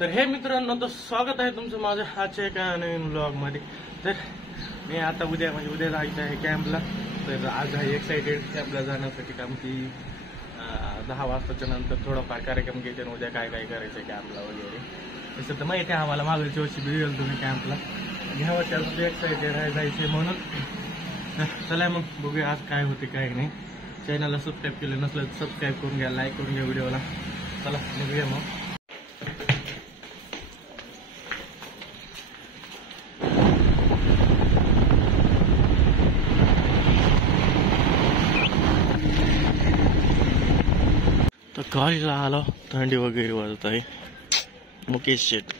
तर हे मित्रांनो, तर स्वागत आहे तुमचं माझ्या आजच्या एका नवीन ब्लॉग मध्ये। तर मी आता उद्या जायचं आहे कॅम्पला। तर आज आहे एक्साइटेड कॅम्पला जाण्यासाठी, कारण की 10 वाजताच्या नंतर थोडाफार कार्यक्रम घेते आणि उद्या काय काय करायचं कॅम्पला वगैरे तसं तर माहिती आहे आम्हाला। मागच्या वर्षी बी गेलो तुम्ही कॅम्पला, ह्या वर्षी आज एक्साइटेड आहे जायचे म्हणून। चला मग बघूया आज काय होते काय नाही। चॅनलला सबस्क्राईब केलं नसलं तर सबस्क्राईब करून घ्या, लाईक करून घ्या व्हिडिओला। चला बघूया मग। तर कॉलेजला आलो, थंडी वगैरे वाजत आहे। मुकेश शेट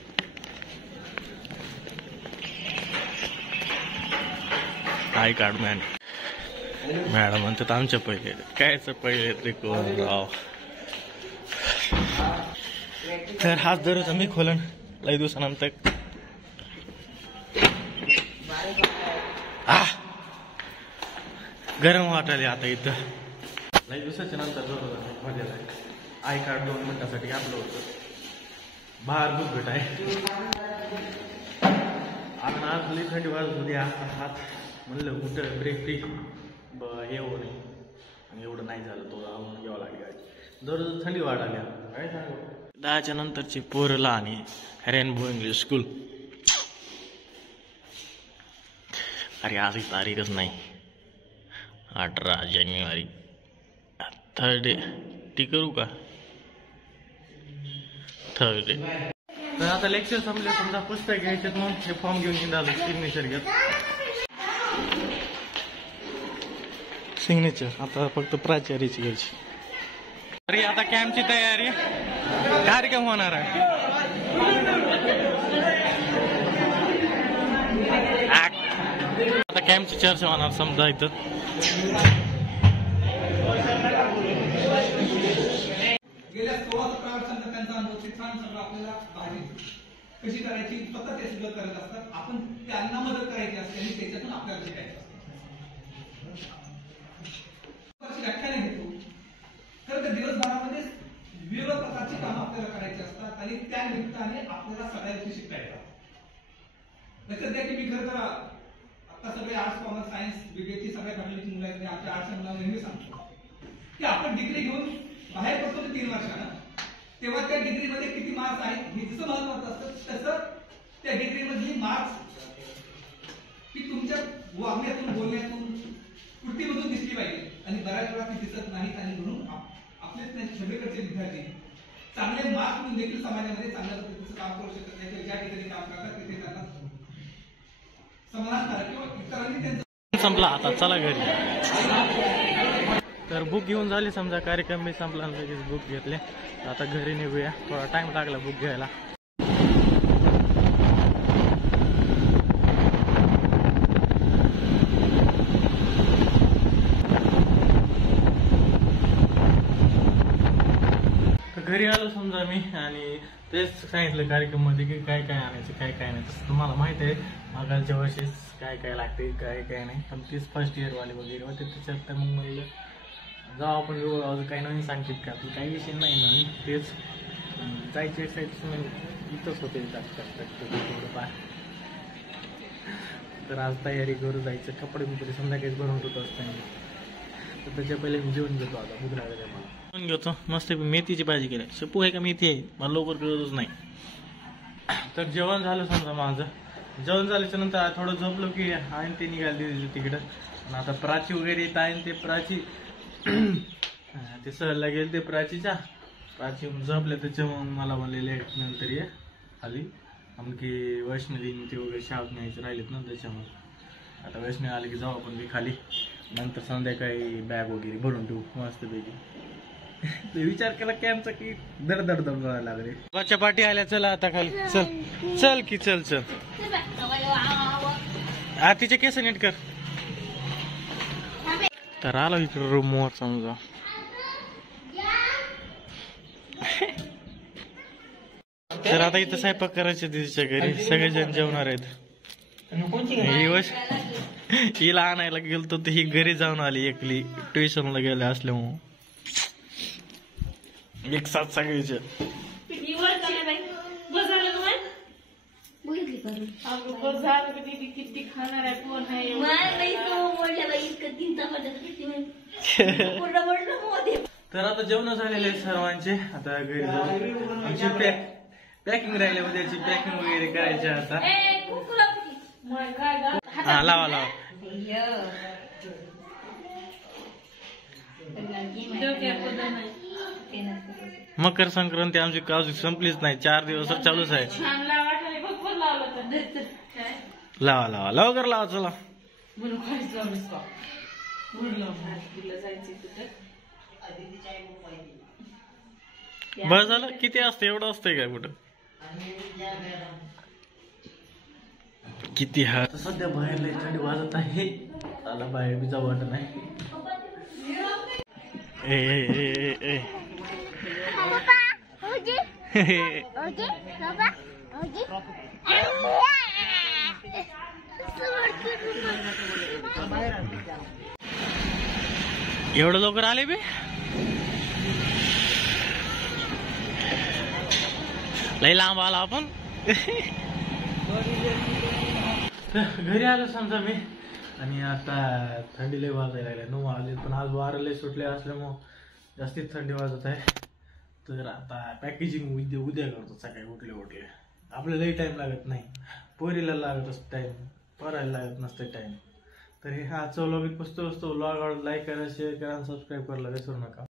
आय कार्ड मॅडम म्हणतात आमच्या पहिले कायच पहिले ते कोण राव। तर हाच दररोज मी खोलन लई दिवसानंतर। गरम वाटायले आता इथं लई दिवसाच्या नंतर दररोज आय कार्ड 2 मिनिटासाठी आपलं होतं। बाहेर खूप भेट आहे आणि आज लई थंडी वाजत होती। हात म्हणलं कुठं ब्रेक फ्री हे होऊ नये आणि एवढं नाही झालं, तो राहून घ्यावं लागेल। दररोज थंडी वाढाली काय सांगू। 10च्या नंतरची पोरं लहान आहे रेनबो इंग्लिश स्कूल। अरे आज ही तारीखच नाही, 18 जानेवारी। थर्सडे ती करू का थर्सडे। तर आता लेक्चर संपले, समजा पुस्तक घ्यायचे म्हणून हे फॉर्म घेऊन निघालो सिग्नेचर घेत। सिग्नेचर आता फक्त प्राचार्याची घ्यायची। अरे आता कॅम्पची तयारी, कार्यक्रम होणार आहे। आता कॅम्पची चर्चा होणार समजा इथं। गेल्या 16-17 वर्षांचा त्यांचा अनुभव छान सगळं आपल्याला कशी करायची स्वतः ते सुद्धा करत असतात। आपण त्यांना मदत करायची असते आणि त्याच्यातून आपल्याला शिकायचं असतं। व्याख्याने घेतो खरं तर दिवसभरामध्ये विविध प्रकारची कामं आपल्याला करायची असतात आणि त्या निमित्ताने आपल्याला सगळ्या गोष्टी शिकता येतात। लक्षात द्या की मी खरं तर आता सगळे आर्ट्स कॉमर्स सायन्स बीबीएची सगळ्या फॅमिलीची मुलं आहेत, आमच्या आर्ट्सच्या मुलांना नेहमी सांगतो की आपण डिग्री घेऊन बाहेर पडतो ते 3 वर्षानं, तेव्हा त्या डिग्रीमध्ये किती मार्क्स आहेत हे जसं महत्वाचं असतं तसं त्या डिग्रीमधली मार्क्स की तुमच्या वागण्यातून बोलण्यातून कृतीमधून दिसली पाहिजे। आणि बऱ्याच वेळा ती दिसत नाहीत आणि म्हणून आपले सगळीकडचे विद्यार्थी चांगले मार्क्स म्हणून देखील समाजामध्ये चांगल्या पद्धतीचं काम करू शकत नाही, ज्या ठिकाणी काम करतात तिथे त्यांना समाधानकारक किंवा इतरांनी त्यांचं संपला। आता चला घरी। तर बुक घेऊन झाली समजा, कार्यक्रम बी संपला, लगेच बुक घेतले। आता घरी निघूया, थोडा टाइम लागला बुक घ्यायला। घरी आलो समजा मी आणि तेच सांगितलं कार्यक्रम मध्ये की काय काय आणायचं काय काय नाही। तसं तुम्हाला माहित आहे मागच्या वर्षीच काय काय लागते काय काय नाही, पण तीच फर्स्ट इयर वाले वगैरे होते त्याच्यात। तर मग म्हणलं जाऊ आपण काही नवीन सांगतील का, आपलं काही विषय नाही नवीन, तेच जायचे एक्साइटमेंट इथंच होते थोडंफार। तर आज तयारी करू जायचं, कपडे बिपडे संध्याकाळी भरून ठेवत असताना। तर त्याच्या पहिले मी जेवण घेतो, आता भूक लागली मला जेवण घेतो। मस्त मेथीची भाजी केली, शेपू आहे का मेथी आहे मला लवकर कळतच नाही। तर जेवण झालं समजा माझं, जेवण झाल्याच्या नंतर थोडं झोपलो की आहे ते निघाले तिकडं। आणि आता प्राची वगैरे येत आहे, ते प्राची ते सहलला गेले, ते प्राची झोपल्या त्याच्यामुळे मला म्हणले लेट नंतर ये खाली, आमकी वैष्णवी ते वगैरे शाळेत न्यायचे राहिलेत ना, त्याच्यामुळे आता वैष्णवी आली की जाऊ आपण बी खाली। नंतर संध्याकाळी बॅग वगैरे भरून ठेवू मस्त पैकी। विचार केला कॅम्पचा की दर करायला लागले। बच्च्या पाठी आल्या, चला आता खाली, चल चल की चल चल। तिचे केस नीट कर। तर आलो इकडे रूम वर समजा। तर आता इथं स्वयंपाक करायचे तिच्या घरी, सगळेजण जेवणार आहेत। हिला आणायला गेलतो तर ही घरी जाऊन आली एकली, ट्युशनला गेले असल्यामुळे एक साथ सगळेचे। ठेवली करून अगं बस झालं का दीदी किती खाणार आहे कोण आहे एवढं? मला नाही तो मोडल्या बाई इतकं 3 चपात्याचं किती म्हणजे पूर्ण मोडलं मोठे. तर आता जेवण झालेले आहेत सर्वांचे. आता घरी जाऊन आमची पॅकिंग राहिले उद्याची पॅकिंग वगैरे करायची आता. ए कुकुला कुठे? मग काय गं? हा लावा लावा. डोक्यात पदर नाही. मकर संक्रांती आमची काजू संपलीच नाही, 4 दिवस चालूच आहे. छान वाटायला बघ पण लावलं तर काय लावा लावा लवकर लावा चला. म्हणून खायचं जाऊनच का म्हणलं तुला जायचं कुठं बरं झालं. किती असतं एवढं असतंय काय कुठं किती हा सध्या बाहेर लय थंडी वाजत आहे. मला बाहेर बी जाऊ वाटत नाही. ए ए ए ए ए एवढं लवकर आले बे. लय लांब आला आपण. घरी आलो समजा मी आणि आता थंडी लय वाजायला लागल्या. 9 वाजले पण आज वारं लय सुटले असल्यामुळं जास्तीच थंडी वाजत आहे. तर आता पॅकेजिंग उद्या करतो सकाळी उठले. आपल्याला लई टाइम लागत नाही, पोरीला लागत असतो टाइम, परायला लागत नसतं टाइम. तर हे हा व्लॉग पुस्तक असतो. व्लॉग आवडला लाईक करा, शेअर करा, सबस्क्राईब करायला विसरू नका.